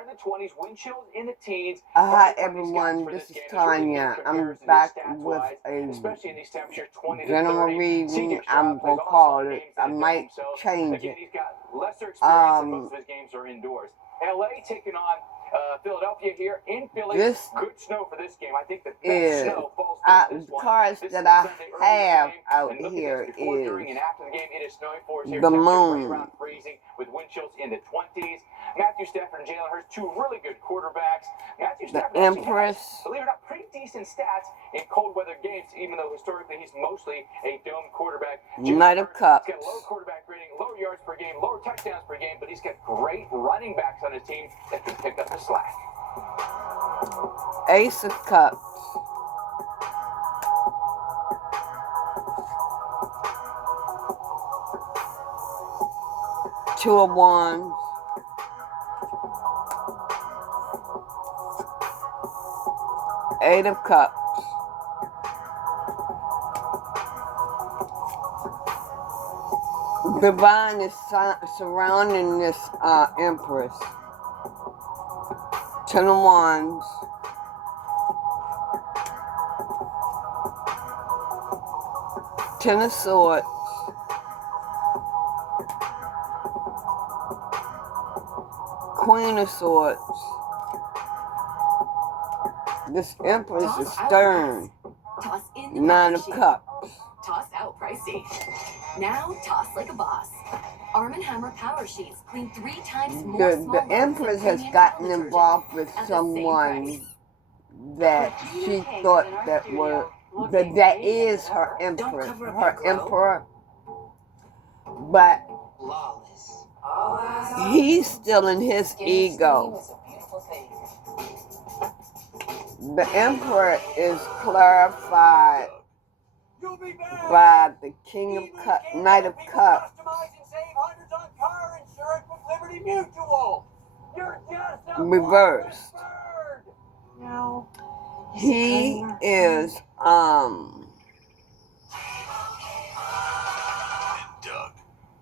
in the 20s, wind chills in the teens. Hi everyone, this is Tanya. I'm back with a especially in these temperatures, 20 to general 30. reading. I'm gonna call it. I might change Again, it. he's got lesser experience, and most of his games are indoors. LA taking on Philadelphia here in Philly. This good snow for this game. I think the best snow falls to this the one. cards This that is I Sunday early have game, out and look here at this. Before, is during, and after the game, it is snowing for us here. the Temperatures right moon, around freezing with wind chills in the 20s. Matthew Stafford and Jalen Hurts, two really good quarterbacks. Matthew the Stafford Empress, has, believe it or not, pretty decent stats in cold weather games, even though historically he's mostly a dome quarterback. Knight of Cups. He's got a low quarterback rating, lower yards per game, lower touchdowns per game, but he's got great running backs on his team that can pick up the slack. Ace of Cups. Two of Wands. Eight of Cups. Divine is surrounding this Empress. Ten of Wands. Ten of Swords. Queen of Swords. This Empress is stern. Toss in the Nine of Cups. Toss out pricey. Now toss like a boss. Arm & Hammer Power Sheets clean 3 times more. The Empress has gotten involved with someone that she thought that is her Empress, her Emperor, but he's still in his ego. The Emperor is clarified by the King of Cups, Knight of Cups. Reversed. He is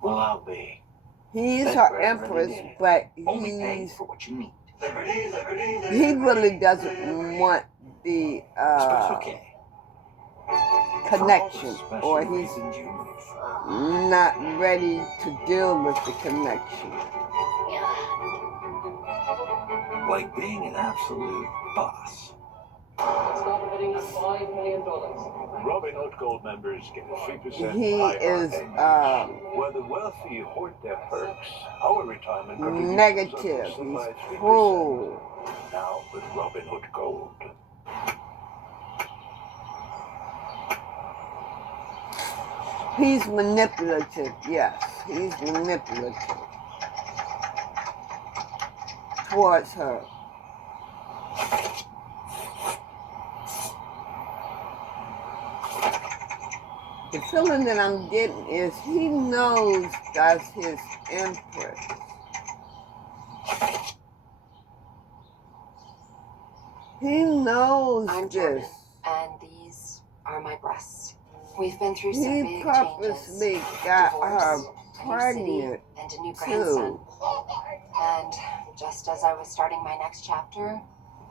Well, I'll be. He's her Empress, but he really doesn't want the connection, or he's not ready to deal with the connection. Like being an absolute boss. Stop bidding at $5 million. Robinhood Gold members get a 3% He is where the wealthy hoard their perks, our retirement contributions negative. He's cruel. Now with Robinhood Gold. He's manipulative, yes. He's manipulative towards her. The feeling that I'm getting is he knows that's his Empress. He knows I'm this. Jordan, and these are my breasts. We've been through some He big purposely changes. got Divorce, her a new pregnant city, and a new grandson. too. And just as I was starting my next chapter,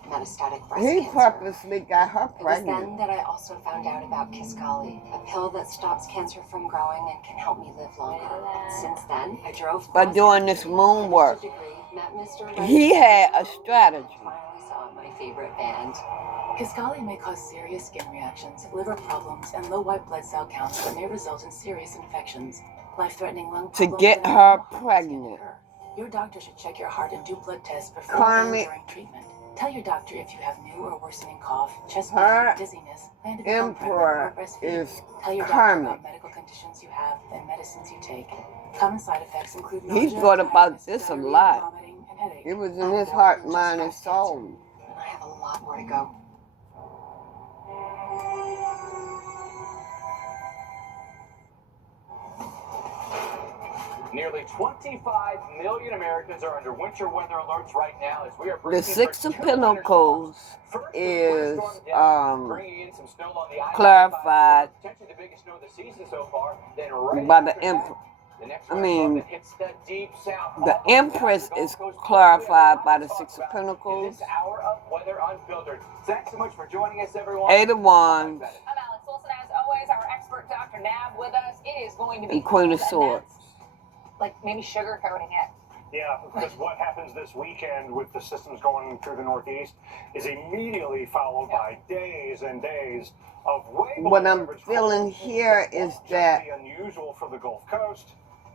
metastatic breast He cancer. purposely got her It was pregnant. then that I also found out about Kisqali, a pill that stops cancer from growing and can help me live longer. Since then, I drove By doing this moon work, degree, met Mr. he had a strategy. Finally saw my favorite band. Kisqali may cause serious skin reactions, liver problems, and low white blood cell counts that may result in serious infections, life-threatening lung To problems, get and her more problems can pregnant. occur. Your doctor should check your heart and do blood tests before Karmic. and during treatment. Tell your doctor if you have new or worsening cough, chest Her pain, dizziness, plan to become pregnant or Emperor breastfeed. is Tell your doctor karmic. about medical conditions you have and medicines you take. Common side effects include He nausea, thought about tiredness, this a diarrhea, lot. vomiting, and headache. It was in his heart, mind, and soul. And I have a lot more to go. Nearly 25 million Americans are under winter weather alerts right now as we are The Six of Pentacles is clarified by the Emperor. The next I storm mean, that hits the deep south. the Empress is clarified by the Six of In Pentacles. this hour of Weather Unfiltered. Thanks so much for joining us, everyone. 8 of Wands. I'm Alex Wilson, as always, our expert Dr. Nab with us. It is going to be And Queen of cold, Swords. and that's like maybe sugarcoating it. Yeah, because what happens this weekend with the systems going through the Northeast is immediately followed by days and days of way below What I'm average feeling cold. here is Won't that just be unusual for the Gulf Coast,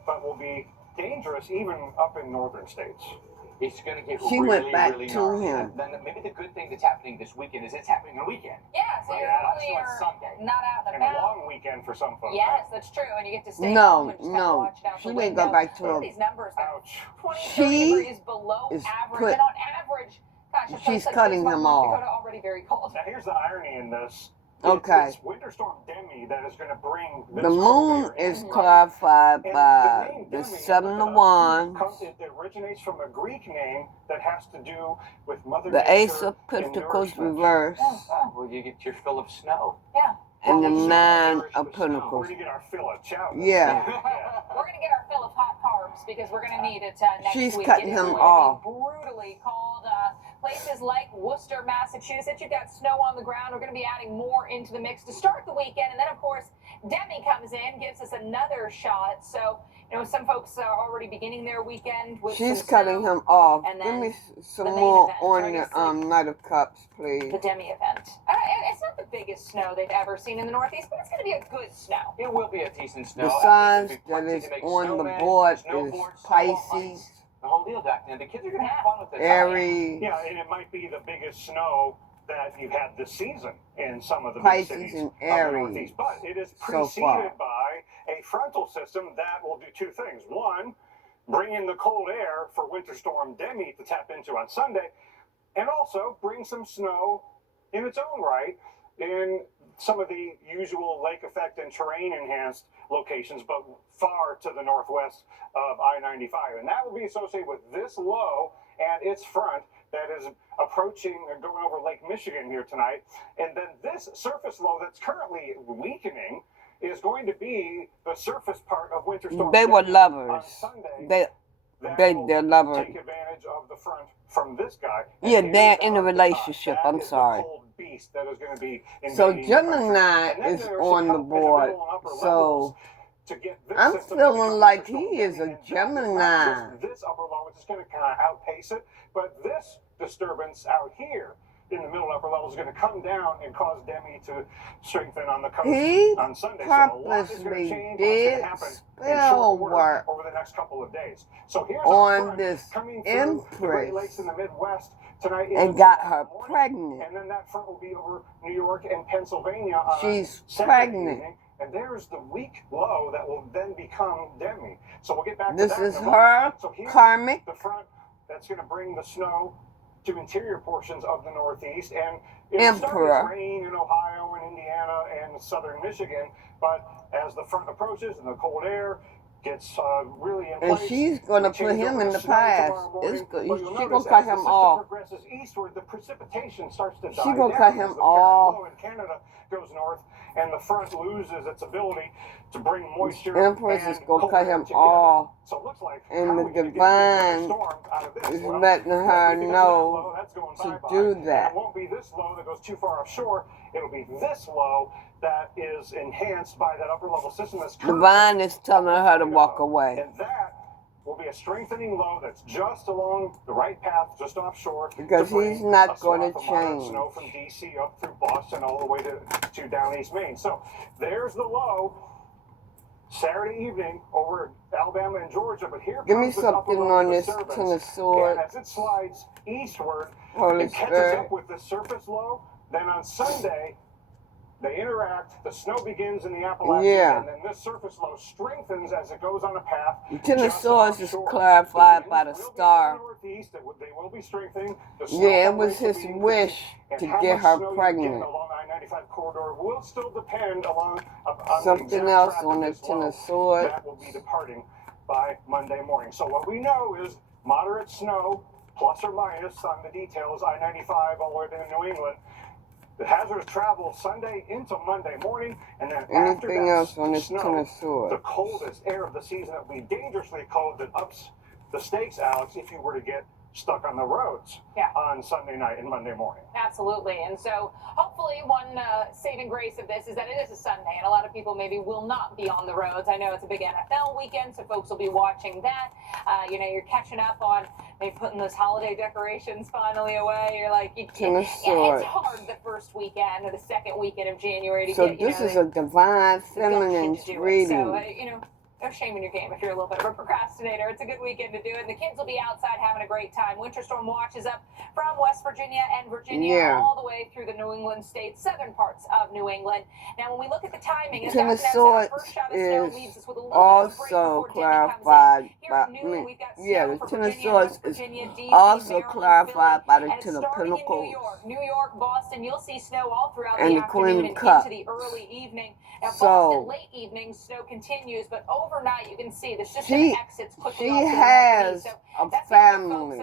but will be dangerous even up in northern states. It's going to get She really, went back really to gnarly. him. Then maybe the good thing that's happening this weekend is it's happening on a weekend. Yeah, so Right? you're Not hopefully just on you're Sunday. not out and And a about. long weekend for some folks. Yes, that's true. And you get to stay No, home and just kind of no. watch out She the didn't window. go back to Look at her. these numbers. Ouch. 20, 30 She degrees below is average. put- And on average, gosh, a she's place like cutting Bismarck, him North off. Dakota, already very cold. Now here's the irony in this. Okay. It's Winter Storm Demi that is going to bring this the moon cold air is in. clarified And by name the Demi, 7 of it Wands, originates from a Greek name that has to do with Mother the Ace Nature of and Pentacles nourishment. reversed, Oh, well, you get your fill of snow. Yeah. and the Well, 9 nourish of with snow. We're Pentacles. going to get our fill of chow. Yeah. We're going to get our fill of hot carbs because we're going to need it next She's week. cutting It is him going to be off. brutally cold. Places like Worcester, Massachusetts, you've got snow on the ground. We're going to be adding more into the mix to start the weekend. And then, of course, Demi comes in, gives us another shot. So, you know, some folks are already beginning their weekend with She's some cutting snow. him off. and Give then me some the main more event, on trying to the see Knight of Cups, please. The Demi event. It's not the biggest snow they've ever seen in the Northeast, but it's going to be a good snow. It will be a decent snow. The I signs think there'll be that plenty is to make on the snowmen, board is snowboards, snowball Pisces, fights, the whole deal, Doc. And the kids are going to have fun with it. Aries, Yeah, and it might be the biggest snow that you've had this season in some of the big Pisces cities and of the Aries Northeast. But it is so preceded far. by a frontal system that will do two things. One, bring in the cold air for Winter Storm Demi to tap into on Sunday, and also bring some snow in its own right in some of the usual lake effect and terrain enhanced locations, but far to the northwest of I-95. And that will be associated with this low and its front that is approaching and going over Lake Michigan here tonight. And then this surface low that's currently weakening is going to be the surface part of Winter Storm They were Demi lovers. on Sunday. They're lovers. Take advantage of the front from this guy. Yeah, And they're here's in a the relationship. that I'm is the sorry. cold beast that is going to be So invading the country. Gemini And then is there's on some the help in board. middle and upper levels So to get this I'm system to feeling become like Winter he Storm is Demi, a and that is not Gemini. just this upper low, which is going to kind of outpace it, but this disturbance out here in the middle and upper levels is going to come down and cause Demi to strengthen on the coast He on Sunday. So a lot is going purposely to change. did What's going to happen in spell short order work over the next couple of days. So here's on our front this coming through the Great Empress Lakes in the Midwest tonight and got her morning, pregnant. and then that front will be over New York and Pennsylvania on She's Saturday pregnant. evening. And there's the weak low that will then become Demi. So we'll get back This to that. is in a moment. her So here's karmic. the front that's going to bring the snow to interior portions of the Northeast, and it'll start Emperor. with rain in Ohio and Indiana and southern Michigan. But as the front approaches and the cold air gets really in And place, she's gonna we put change him over in to the snow past. tomorrow morning. It's good. But you'll She notice gonna cut as the him system off. progresses eastward, the precipitation starts to She die gonna down cut as him the parent off. low in Canada goes north, and the front loses its ability to bring moisture. Empress is and gonna cold cut air him together. off. So it looks like And how the are we gonna get a big divine storm out of this? is Well, letting won't her be because of that know low, that's going to bye-bye. do And that. it won't be this low that goes too far offshore. It'll be this low that is enhanced by that upper level system that's Divine is telling her to walk away. and that will be a strengthening low that's just along the right path, just offshore. Because to bring he's not a swath gonna of moderate change. Snow from DC up through Boston all the way to down East Maine. So there's the low. Saturday evening over Alabama and Georgia, but here Give me comes this upper something level on this disturbance. Ten of Swords. And as it slides eastward, Holy it catches Spirit. up with the surface low. Then on Sunday, they interact. The snow begins in the Appalachians, Yeah. and then this surface low strengthens as it goes on a path. The Ten of just Swords is offshore. clarified by the winds will be star. from the northeast. They will be strengthening. The Yeah, it snowfall was rates will his be increasing, wish and to how get much her snow you pregnant. get along I-95 corridor will still depend on Something the exact else track on of the this Ten low of Swords. that will be departing by Monday morning. So what we know is moderate snow, plus or minus on the details, I-95 all the way to New England. The hazardous travel Sunday into Monday morning, and then after Anything that, else on this snow, Tenosaurus? the coldest air of the season that will be dangerously cold that ups the stakes, Alex, if you were to get stuck on the roads on Sunday night and Monday morning. Absolutely. And so hopefully one saving grace of this is that it is a Sunday, and a lot of people maybe will not be on the roads. I know it's a big NFL weekend, so folks will be watching that. You know, you're catching up on maybe putting those holiday decorations finally away. You're like, it's hard the first weekend or the second weekend of January to get, this is a divine feminine reading. So, you know, no shame in your game if you're a little bit of a procrastinator. It's a good weekend to do it. And the kids will be outside having a great time. Winter storm watches up from West Virginia and Virginia all the way through the New England states, southern parts of New England. Now, when we look at the timing, as Tenosaurus first shot of snow leaves us with a little also clarified by the Tenosaurus is also clarified by the to the Pinnacles New York, Boston. You'll see snow all throughout and the afternoon and into the early evening. Now, Boston, late evening, snow continues, but overnight you can see the system exits quickly. She has a family.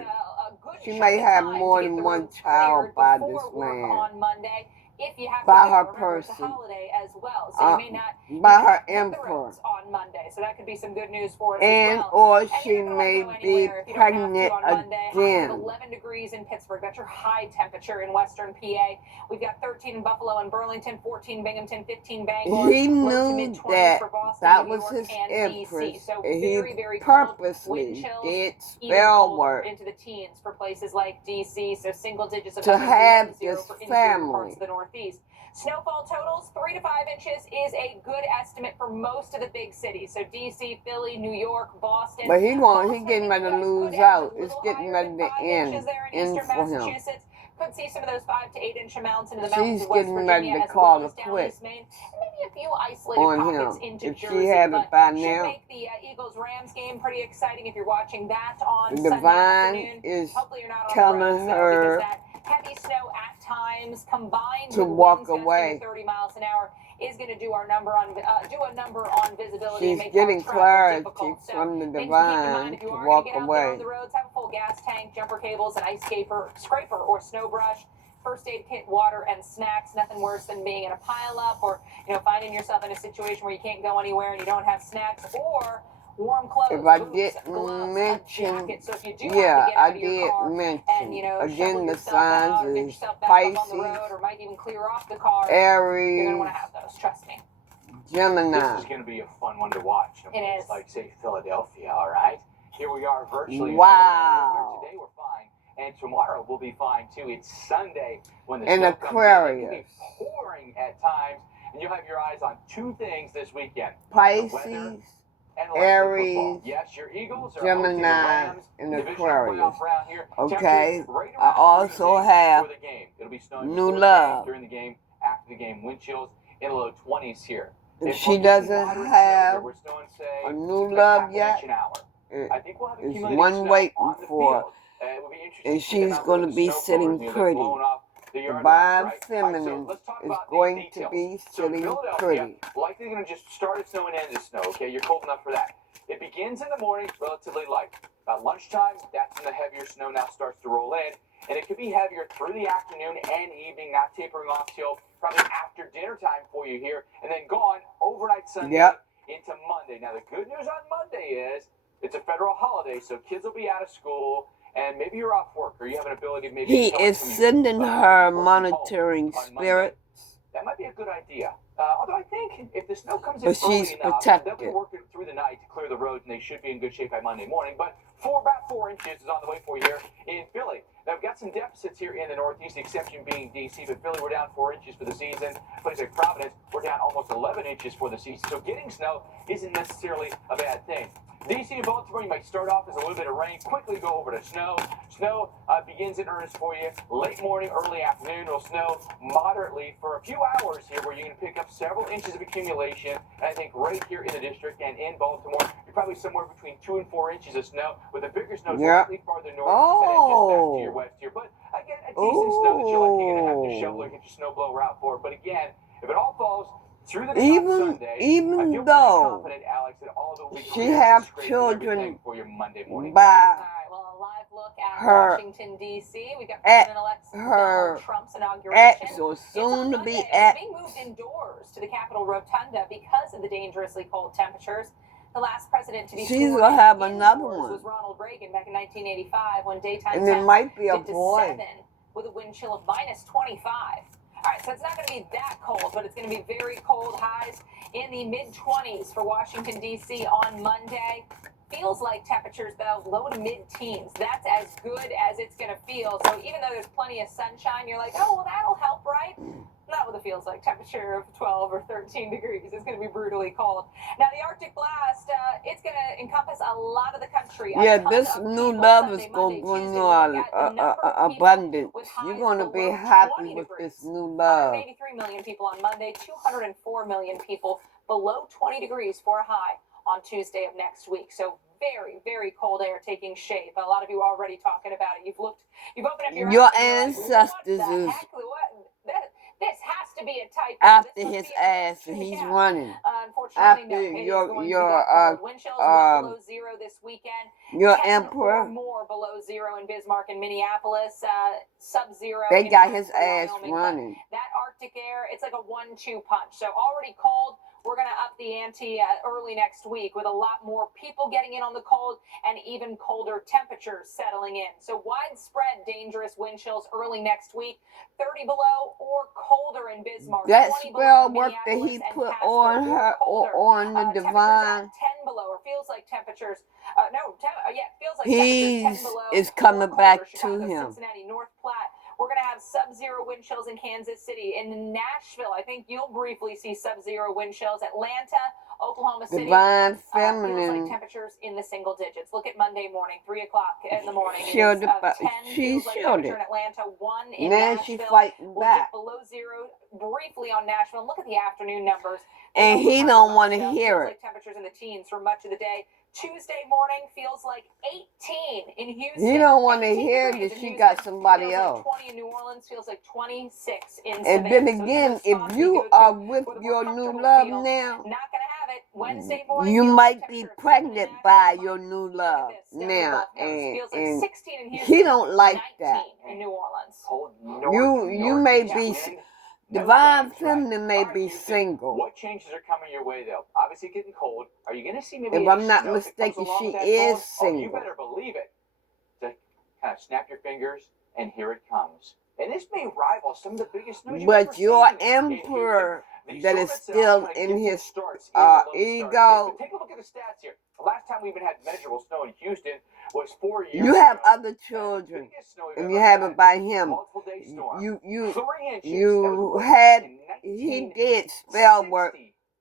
She may have more than one child by this man. On Monday, if you have by to her remember, person. it's a holiday as well, so you may not by her emperor on Monday. So that could be some good news for us and as well. or she may be pregnant again. 11 degrees in Pittsburgh. That's your high temperature in western PA. We've got 13 in Buffalo and Burlington, 14 Binghamton, 15 Bangor. He knew that that was his empress. So he very purposely did spell work into the teens for places like DC. So single digits of to have this family. Parts of the Northeast. Snowfall totals 3 to 5 inches is a good estimate for most of the big cities. So DC, Philly, New York, Boston. But he getting ready to lose out. It's getting ready to end for him. Could see some of those 5 to 8 inch amounts into the mountains of West getting ready Virginia, to call well a quit Maine, and maybe a few isolated pockets into if Jersey. She haven't by should now. Make the Eagles-Rams game pretty exciting if you're watching that on the Sunday afternoon. Is hopefully you're not telling on the road, her that heavy snow at times combined to with walk winds away. 30 miles an hour is going to do a number on visibility. She's and make getting clarity from the divine to walk away. On the roads, have a full gas tank, jumper cables, an ice scraper or snow brush. First aid kit, water, and snacks. Nothing worse than being in a pileup or finding yourself in a situation where you can't go anywhere and you don't have snacks or warm clothes. If I boots, didn't gloves, mention, a jacket. So if you do have to get out I of your did car mention. And, Again, the shovel yourself out, signs get is yourself back up on the Pisces, road, or might even clear off the car. You're Aries, gonna want to have those. Trust me. Gemini. This is going to be a fun one to watch. It is. Like, say, Philadelphia, all right? Here we are virtually. Wow. Today we're fine. And tomorrow we'll be fine, too. It's Sunday when the In snow Aquarius. comes in. It can be pouring at times. And you'll have your eyes on 2 things this weekend. Pisces, Aries, yes, your Eagles are Gemini, and Aquarius. Here. Okay, Right I also have the game. It'll be snowing New before Love. The game, during the game, after the game. Wind chills in the low 20s here. She doesn't have we're snowing, say, a new love yet. I think we'll have It's accumulated one snow waiting on the for, field. It will be interesting and to see the she's number going to of be snow sitting blowers, that's pretty. blowing off the yard Divine lines, right? Feminine Let's talk is about going these to details. be So sitting Philadelphia, pretty. likely going to just start at snow and end at snow, okay? You're cold enough for that. It begins in the morning, relatively light. About lunchtime, that's when the heavier snow now starts to roll in. And it could be heavier through the afternoon and evening, not tapering off till probably after dinner time for you here. And then gone overnight Sunday into Monday. Now, the good news on Monday is it's a federal holiday, so kids will be out of school. And maybe you're off work, or you have an ability to maybe... He is sending her monitoring spirits. That might be a good idea. Although I think if the snow comes in But early she's enough, protected. they'll be working through the night to clear the roads, and they should be in good shape by Monday morning. But about 4 inches is on the way for you here in Philly. Now, we've got some deficits here in the Northeast, the exception being D.C., but Philly, we're down 4 inches for the season. Places like Providence, we're down almost 11 inches for the season. So getting snow isn't necessarily a bad thing. D.C. and Baltimore, you might start off as a little bit of rain, quickly go over to snow. Snow begins in earnest for you late morning, early afternoon. It'll snow moderately for a few hours here, where you're going to pick up several inches of accumulation. And I think right here in the district and in Baltimore, you're probably somewhere between 2 and 4 inches of snow, with the bigger snow slightly farther north and then just back to your west here. But again, a decent snow that you're likely going to have to shovel or get your snowblower out for. But again, if it all falls through the day on Sunday, I feel though confident, Alex, that all the she have children for your Monday morning. by live look at her Washington, D.C. We've got President-elect Donald Trump's inauguration. ex, or It's soon on to Monday. be It's ex. being moved indoors to the Capitol Rotunda because of the dangerously cold temperatures. The last president to be She's sworn gonna have indoors another one. was Ronald Reagan back in 1985 when daytime And it temps might be a dipped to boy. 7 with a wind chill of minus 25. All right, so it's not going to be that cold, but it's going to be very cold. Highs in the mid-20s for Washington, D.C. on Monday. Feels like temperatures, though, low to mid-teens. That's as good as it's going to feel. So even though there's plenty of sunshine, you're like, oh, well, that'll help, right? Not what it feels like. Temperature of 12 or 13 degrees. It's going to be brutally cold. Now, the Arctic blast, it's going to encompass a lot of the country. Yeah, this new love is going to bring you abundance. You're going to be happy with this new love. 183 million people on Monday, 204 million people below 20 degrees for a high on Tuesday of next week. So very, very cold air taking shape. A lot of you are already talking about it. You've opened up your eyes and you're like, ancestors what the is heck? This has to be a typo. after his ass, and he's running. Unfortunately, After no, your wind chills well below zero this weekend. your 10 emperor, or more below zero in Bismarck and Minneapolis. Sub-zero. they in got his Wyoming, ass but running. that Arctic air, it's like a 1-2 punch. So already cold. We're going to up the ante early next week with a lot more people getting in on the cold and even colder temperatures settling in. So widespread dangerous wind chills early next week, 30 below or colder in Bismarck. That 20 spell below work that Minneapolis he and put Casper, on her or on the temperatures divine, at 10 below, or feels like temperatures. Feels like temperatures 10 below. is coming or back colder. to Chicago, him. Cincinnati, North Platte. We're going to have sub-zero wind chills in Kansas City. In Nashville, I think you'll briefly see sub-zero wind chills. Atlanta, Oklahoma City. Divine Feels feminine. like temperatures in the single digits. Look at Monday morning, 3 o'clock in the morning. Shielded It's, by- 10 she's feels like shielded. temperature in Atlanta, 1 in Now Nashville. she fighting We'll dip back. below zero briefly on Nashville. Look at the afternoon numbers. And he Oklahoma, don't want to Feels hear it. like temperatures in the teens for much of the day. Tuesday morning feels like 18 in Houston. He don't want to 18 hear degrees that in she Houston. got somebody Feels else. like 20 in New Orleans. Feels like 26 in And Savannah. then So again, these are if spots you we go are to with for the more your new comfortable love feel. now, Not gonna have it. Wednesday morning. you feels might like be temperature pregnant 7 in by Nashville. your new Look love at this, down the now, Gulf Coast. Feels like and 16 in Houston. he don't like 19 that. in New Orleans. Cold You may be divine feminine, may be single. What changes are coming your way, though? Obviously, getting cold. Are you going to see maybe? If any I'm not snow that comes mistaken, along she with that is cold? Oh, you single. better believe it. Just kind of snap your fingers, and here it comes. And this may rival some of the biggest snows you've ever But your seen in Houston. emperor The that storm is itself still kinda in gets his its starts in the Lone Star ego. State. But take a look at the stats here. The last time we even had measurable snow in Houston was 4 years You have ago. other And the children, biggest snow we've and ever you have had, it by him. multiple day storm. You 3 inches. you That was way had- back in he 1960. did spell work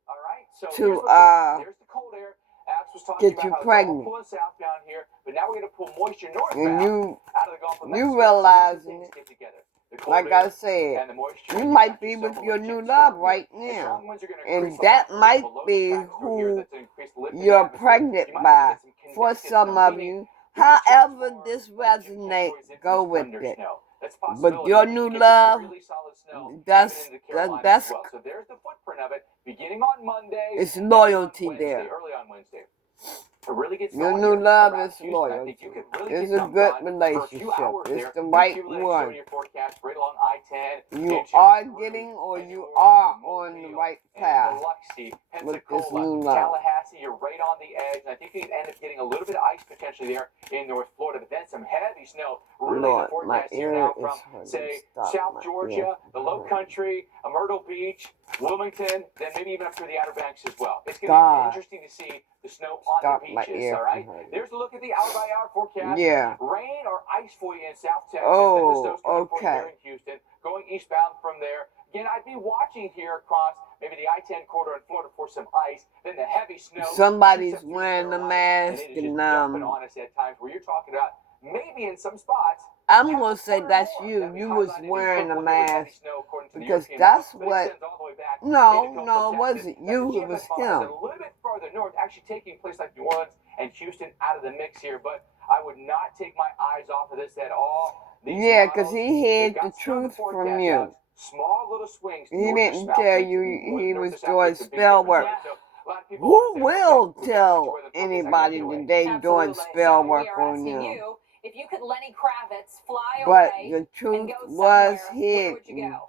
All right, so to, here's what's going on. There's the cold air. Alex was talking get about you how it's pregnant. all pulling southbound here, but now we're going to pull moisture northbound and you out of the Gulf of Mexico. you So the two realizing things it. get together. The cold Like air I said, and the moisture. you And might got be yourself with a your legit new storm love here. right The now, strong winds are going to and increase a that lot. might Below the be stratosphere here, who that's an increased lift in the you're atmosphere. pregnant You might by. get some For convective some snow, of meaning you, temperatures however more this like resonate, influence go into with thunder it. snow. That's a But possibility. your You new get some love, really solid snow that's even into the Carolinas that's as well. So there's the footprint of it, beginning on Monday. it's and loyalty on Wednesday, there. early on Wednesday. It really gets Your going new here love around is Houston. I loyalty. think you could really It's get a something good done for a few relationship. hours It's there. the And right Q Lake showing one. your forecast right along I-10. You into are Ruth, getting, or and you New are Orleans, on the Mobile, right and path Biloxi, with this Pensacola, new love. Tallahassee. You're right on the edge, and I think you end up getting a little bit of ice potentially there in North Florida, but then some heavy snow really in the Lord, my forecast here ear now is from, hurting. say, Stop, South my Georgia, ear the is Low hurting. Country, Myrtle Beach, Wilmington, then maybe even up through the Outer Banks as well. It's going to God. be interesting to see the snow on Stop the my beaches, ear all right? from hurting. There's a look at the hour-by-hour forecast. Yeah. Rain or ice for you in South Texas. Oh, then the snow's coming for you okay. here in Houston. Going eastbound from there. Again, I'd be watching here across maybe the I-10 corridor in Florida for some ice. Then the heavy snow. Somebody's shoots up through the wearing a Carolinas, mask, and it is and just dumping on us at times where you're talking about maybe in some spots. I'm half gonna a say foot or that's more you. that we You was highlighted in wearing a purple here with heavy mask snow according to the because European that's model, but it what. extends all the way back No, into no, coastal it wasn't Texas. you. Now, It was GFS model is him. a little bit farther north, actually taking place like New Orleans and Houston out of the mix here, but I would not take my eyes off of this at all. These Yeah, because models, he hid they've got the snow in truth from forecast, you. Alex. Small little swings. He north to didn't south tell makes you he north was to south doing makes a big spell difference, work. right? So a lot of people Who always say, will okay, tell where the fuck is that gonna anybody get away? that they doing Absolutely. spell So work we are on asking you? you, if you could Lenny Kravitz fly but away the and truth go was somewhere, where would you hidden. go?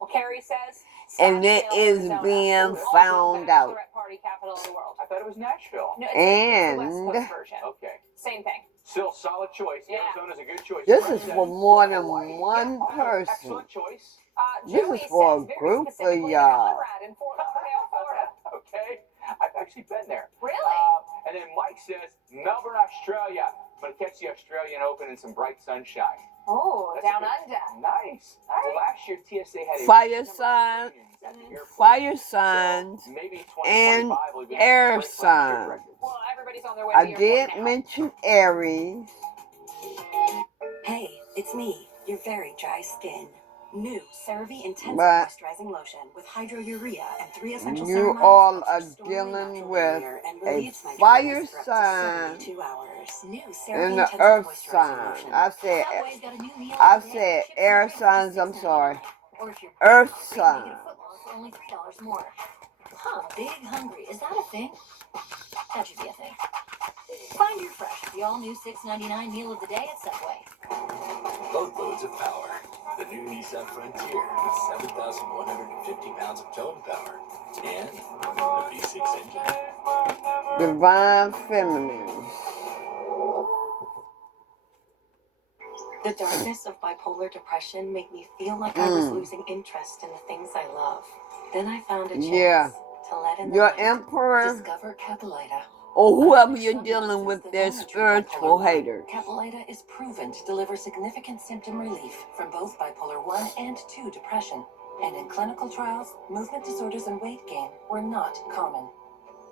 Well, Carrie says, And it Scottsdale, is Arizona. being Also, found out. bachelorette party capital of the world. I thought it was Nashville. No, it's the West And Coast version. Okay. Same thing. Still solid choice. Yeah. Arizona's a good choice. this Brett is says for more than Hawaii. one Yeah, Ohio, person. excellent choice. This Joey is for says a very group of specifically y'all. Conrad in Fort Lauderdale, Florida. Okay. I've actually been there. Really? And then Mike says Melbourne, Australia. I'm going to catch the Australian Open in some bright sunshine. Oh, That's down good. under. Nice. Well, last year TSA had a Fire record number of sign, Australians at the airport. fire So signs, maybe and 2025 will be air break last year's signs. record. Well, everybody's on their way I to the did airport now. mention Aries. Hey, it's me, your very dry skin. New CeraVe Intensive But Moisturizing Lotion with hydrourea and 3 essential you ceramides all helps are restore my dealing natural with barrier and a relieves my fire dryness for up to sign 72 hours. New CeraVe and the Intensive earth Moisturizing sign. Lotion. I Subway's got a new meal said of the day, shipped air for free for signs, just I'm $6.99. sorry. Or if you're Earth hungry, make it a sign. foot long for only $3 more. Huh, big hungry. Is that a thing? That should be a thing. Find your fresh, the all-new $6.99 meal of the day at Subway. Boatloads of power. The new Nissan Frontier with 7,150 pounds of towing power and a V6 engine. Divine Feminine. The darkness of bipolar depression made me feel like I was losing interest in the things I love. Then I found a chance to let in the Your light. emperor, Discover Capilita. or whoever you're dealing with, their spiritual hater. Capilita is proven to deliver significant symptom relief from both bipolar 1 and 2 depression. And in clinical trials, movement disorders and weight gain were not common.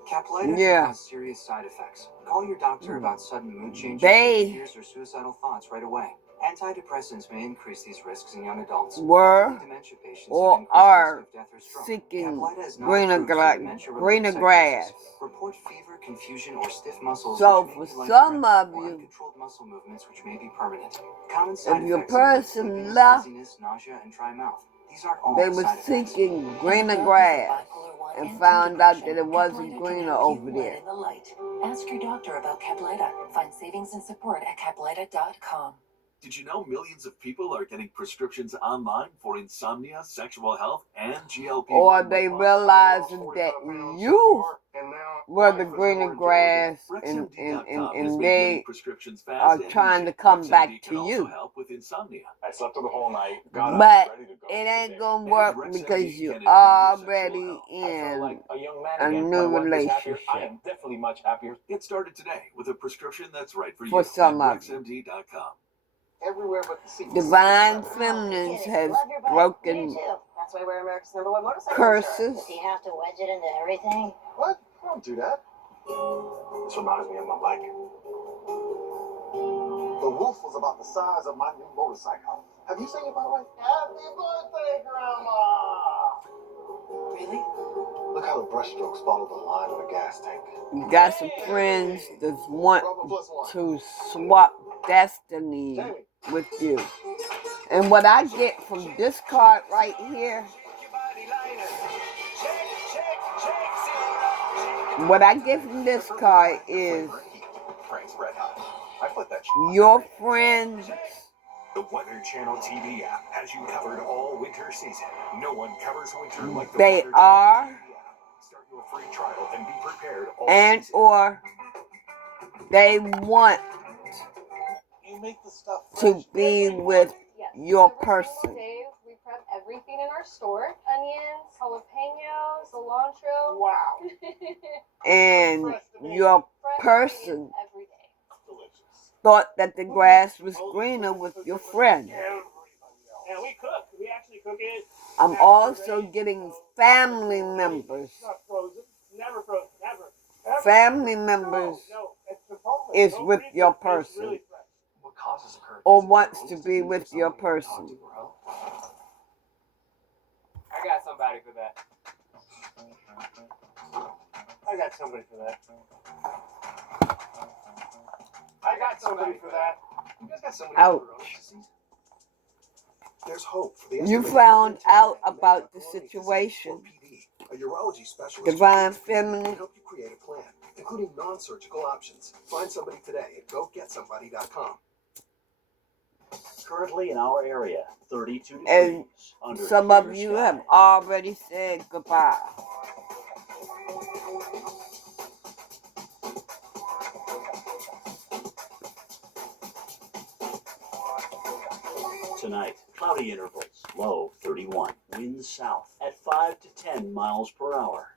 Capilita Yeah. can cause serious side effects. Call your doctor about sudden mood changes, They fears, or suicidal thoughts right away. Antidepressants may increase these risks in young adults. were Elderly dementia patients or have increased are risk of death or stroke. seeking Capilita is not greener, approved for dementia-related greener psychosis. grass. Report fever, confusion, or stiff muscles, So which may for be some life-threatening, of or you, uncontrolled muscle movements, which may be permanent. Common side if your effects include person sleepiness, left, dizziness, nausea, and dry mouth. These aren't all they the were side effects. seeking greener In the darkness of grass bipolar 1 and 2 found out that depression, it wasn't Capilita can greener help you over let there. in the light. Ask your doctor about Capilita. Find savings and support at capilita.com. Did you know millions of people are getting prescriptions online for insomnia, sexual health, and GLP-1 Or they weight loss? realized that you were the greener grass and RexMD.com has been they getting prescriptions fast are and trying to easy. come RexMD back can to also you. help with insomnia. I slept through the whole night, got But up, ready to go. it ain't gonna And work RexMD because can you improve your already sexual health. I felt in like a young man a again. new My wife is happier. I relationship. am definitely much happier. Get started today with a prescription that's right for you For some at of you. RexMD.com. Everywhere but the seats. Divine Feminines has broken That's why we're America's #1 motorcycle curses. Does he have to wedge it into everything? What? I don't do that. This reminds me of my bike. The roof was about the size of my new motorcycle. Have you seen it, by the way? Happy birthday, Grandma! Really? Look how the brushstrokes follow the line of a gas tank. You got some friends that want to swap destiny with you. And what I get from this card right here, what I get from this card is Frank's Red Hot. I put that your friends The Weather Channel TV app has you covered all winter season. No one covers winter like the they Weather are Channel TV app. Start your free trial and be prepared all and season. or they want You make the stuff to be with your person. We prep everything in our store: onions, jalapenos, cilantro. Wow. And your person Every day. Delicious. thought that the grass was greener with your friend. And we cook. We actually cook it. I'm also getting family members. It's not frozen. Never frozen. Never. Family members No. It's Chipotle. is No with freezer. your It's person really fresh. What causes a curve? or wants to be with your person. I got somebody for that. I got somebody for that. I got somebody for that. You guys got somebody Ouch. for this season? There's hope for the You estimated found 110 out million about the colonies disease situation. or PD. A urology specialist Divine can Feminine. help you create a plan, including non-surgical options. Find somebody today at gogetSomebody.com. currently in our area, 32 And degrees under some of clear you skies. have already said goodbye. Tonight, cloudy intervals, low 31, winds south at 5 to 10 miles per hour.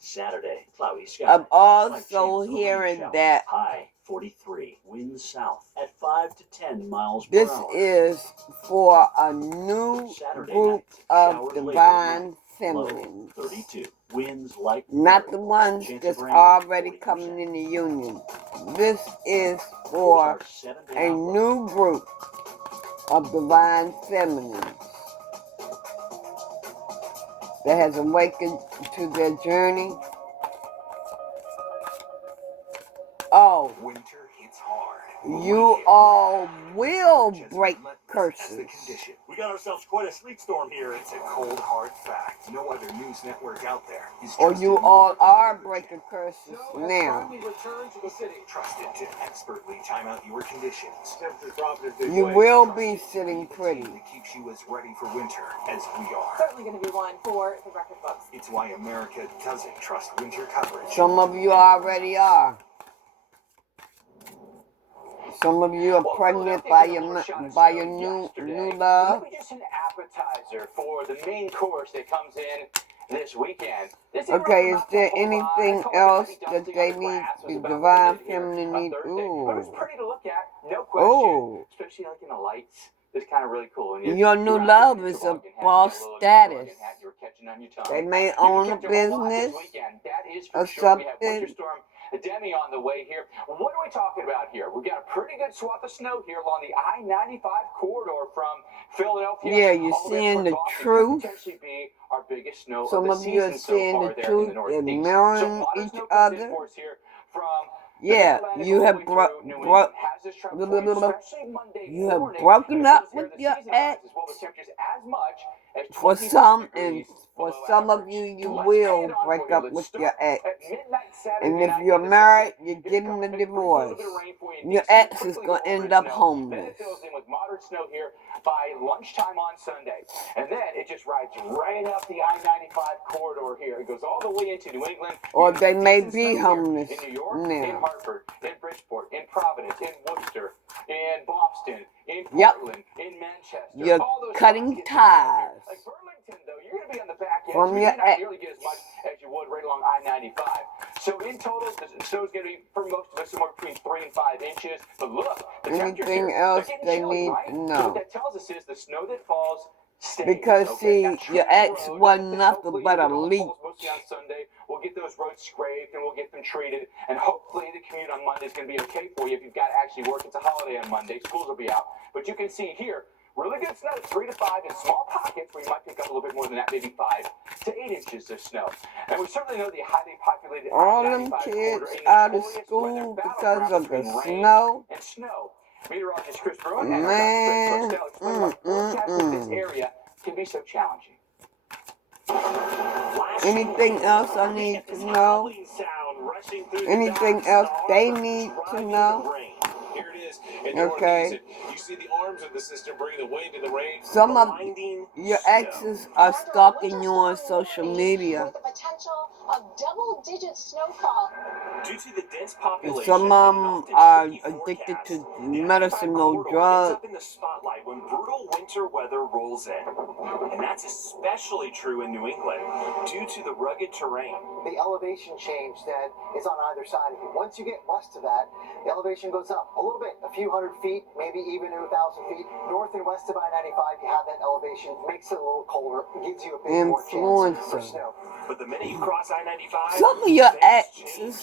Saturday, cloudy skies. I'm also Slight chance of a rain hearing shower. that High 43, winds south at 5 to 10 miles per this hour. is for a new Saturday group night, of showers later at divine night. feminines. Low 32, winds light. Not the ones Chance that's of rain, already 40%. coming in the union. This is Here's for our 7-day a outlook. new group of divine feminines that has awakened to their journey. Oh, Winter hits hard. you all will break curses. We got ourselves quite a sleet storm here. It's a cold, hard fact. No other news network out there is Or trusted you to all are breaking curses now. trusted to expertly time out your conditions. You will be sitting pretty. It keeps you as ready for winter as we are. Certainly going to be one for the record books. It's why America doesn't trust winter coverage. Some of you already are. Some of you are pregnant by your new love. Maybe just an appetizer for the main course that comes in this weekend. Okay, is there anything else that they need, the divine feminine need? But it was Ooh. pretty to look at, no question. Oh. Especially like in the lights. It's kind of really cool. And Your new love is a boss status. They may own a business or something. Demi on the way here. What are we talking about here? We've got a pretty good swath of snow here along the I-95 corridor from Philadelphia. Yeah, you're all the way up seeing toward the Boston. Could truth. potentially be our biggest snow Some of the of you are season so seeing far the there in truth the and Northeast. mirroring So a lot of each snow comes in other. for us here from Yeah, you have broken up with your ex. For some, and for some of you, you will break up with your ex. And if you're married, you're getting a divorce. Your ex is going to end up homeless. With moderate snow here by lunchtime on Sunday. And then it just rides right up the I-95 corridor here. It goes all the way into New England. Or they may be homeless in New York, in now. Hartford, in Bridgeport, in Providence, in Worcester, in Boston, in Portland, in Manchester. You're all those cutting spots. ties Like Burlington, though, you're going to be on the back end. from so your you may not ex. nearly get as much as you would right along I-95. So in total, the snow's going to be, for most of us, somewhere between 3 and 5 inches. But look, the temperatures Anything here, else they're getting they chilly, need right? to So know? what that tells us is the snow that falls stays. Because, Okay? see, Now, your treating ex roads, wasn't nothing hopefully but a we'll get all leak. calls mostly on Sunday. We'll get those roads scraped and we'll get them treated. And hopefully the commute on Monday is going to be okay for you if you've got to actually work. It's a holiday on Monday. Schools will be out. But you can see here, really good snow, 3 to 5 in small pockets where you might pick up a little bit more than that, maybe 5 to 8 inches of snow. And we certainly know the highly populated All them kids out of school because of the snow. And snow. Meteorologist Chris Bruin and Man, Dr. explain why forecasting this area can be so challenging. Anything else I need to know? Anything else they need to know? Here it is in Okay. You see the arms of the system bring the wind and the rain. Some of your exes are stalking you on social media. With the potential of double-digit snowfall. Due to the dense population, Some of them are addicted to medicinal drugs. up in the spotlight when brutal winter weather rolls in. And that's especially true in New England due to the rugged terrain. The elevation change that is on either side of you. Once you get west of that, the elevation goes up a little bit, a few hundred feet, maybe even to 1,000 feet. North and west of I-95, you have that elevation, makes it a little colder, gives you a bit more chance for snow. But the minute you cross I-95, Some of your exes,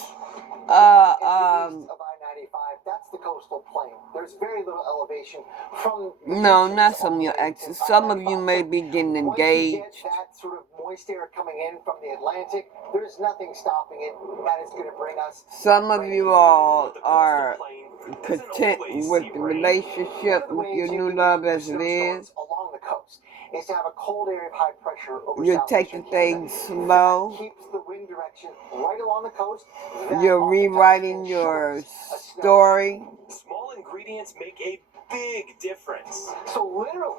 of I-95, that's the coastal plain. There's very little elevation from no, not some of your exes. Some of you may be getting engaged. Once you get that sort of moist air coming in from the Atlantic, there's nothing stopping it. That is going to bring us. Some of you all are content with the relationship with your new love as it is. Along the coast is to have a cold area of high pressure over You're southeastern taking Canada. things slow. Keeps the wind direction, right along the coast. That You're oftentimes rewriting your ensures a snow story. Small ingredients make a big difference. So literally,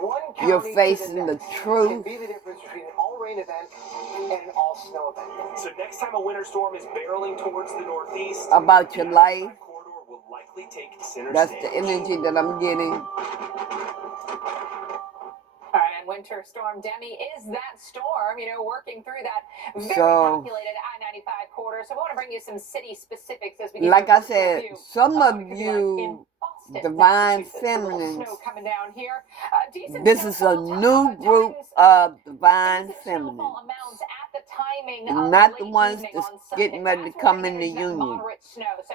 one county You're to facing the next can truth be the difference between an all-rain event and an all-snow event. So next time a winter storm is barreling towards the northeast, about your life. corridor will likely take center That's stage. the energy that I'm getting. All right, and Winter Storm Demi is that storm, working through that very So- populated I-95 corridor. So we want to bring you some city specifics as we get Like to a I virtual said, view some what of it could be like in you Boston, divine Massachusetts. A little feminines, snow coming down here. Decent this is a snowfall new group of divine decent feminines. snowfall amounts at the timing of Not the late ones evening that's on Sunday. getting ready to That's where come we're in the getting that union. moderate snow. So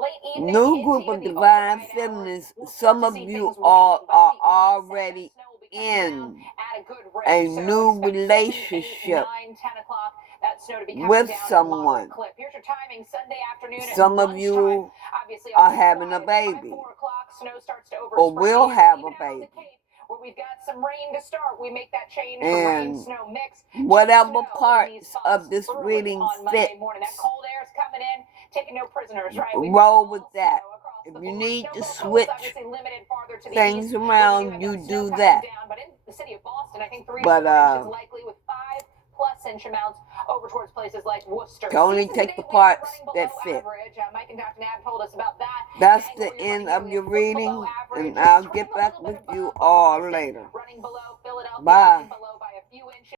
late evening New into group of the divine overnight feminists. hours, we'll start Some to of see you things all wane, but are the onset already of snow will be coming down in at a good rate. a So new expect 7, 8, relationship 9, 10 o'clock. That snow to be coming with down at a someone. moderate clip. Here's your timing: Sunday afternoon at Some of lunchtime. you Obviously, are all having a quiet. By baby 4 o'clock, snow starts to or overspread will the area. have a Even out on the baby. Cape, where we've got some rain to start, we make that change from rain And snow mix to whatever snow in these parts spots of this early reading on Monday fit, morning. That cold air is coming in, taking no prisoners, right? We've roll got with all that. snow across If the you board. need to Snowfall totals switch obviously limited farther to the things east, where we do around, have you that snow do coming that. down. But in the city of Boston, I think 3 to But 4 inches likely, with 5+ inch amounts over towards places like Worcester. can only Season take to the date, we are parts running that below fit. average. Mike and Dr. Nab told us about that. That's And the where you're end running of here, your we have foot reading, below average, and I'll trim get a back little bit with you above all Boston, later. running below Philadelphia, Bye. running below